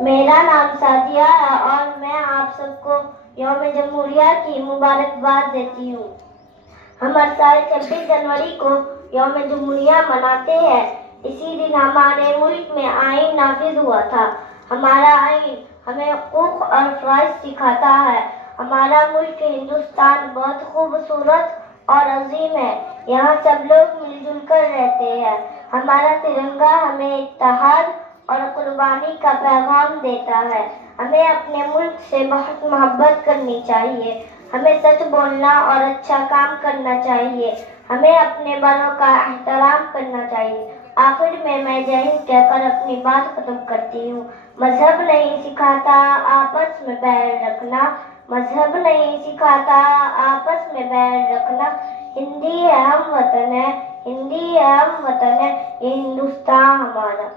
میرا نام سعدیہ ہے اور میں آپ سب کو یوم جمہوریہ کی مبارکباد دیتی ہوں۔ ہم ہر سال 26 جنوری کو یوم جمہوریہ مناتے ہیں۔ اسی دن ہمارے ملک میں آئین نافذ ہوا تھا۔ ہمارا آئین ہمیں حقوق اور فرائض سکھاتا ہے۔ ہمارا ملک ہندوستان بہت خوبصورت اور عظیم ہے۔ یہاں سب لوگ مل جل کر رہتے ہیں۔ ہمارا ترنگا ہمیں اتحاد اور قربانی کا پیغام دیتا ہے۔ ہمیں اپنے ملک سے بہت محبت کرنی چاہیے۔ ہمیں سچ بولنا اور اچھا کام کرنا چاہیے۔ ہمیں اپنے بڑوں کا احترام کرنا چاہیے۔ آخر میں جے ہند کہہ کر اپنی بات ختم کرتی ہوں۔ مذہب نہیں سکھاتا آپس میں بیل رکھنا، مذہب نہیں سکھاتا آپس میں بیل رکھنا۔ ہندی ہے ہم وطن ہے، ہندی ہے ہم وطن ہے، یہ ہندوستان ہمارا۔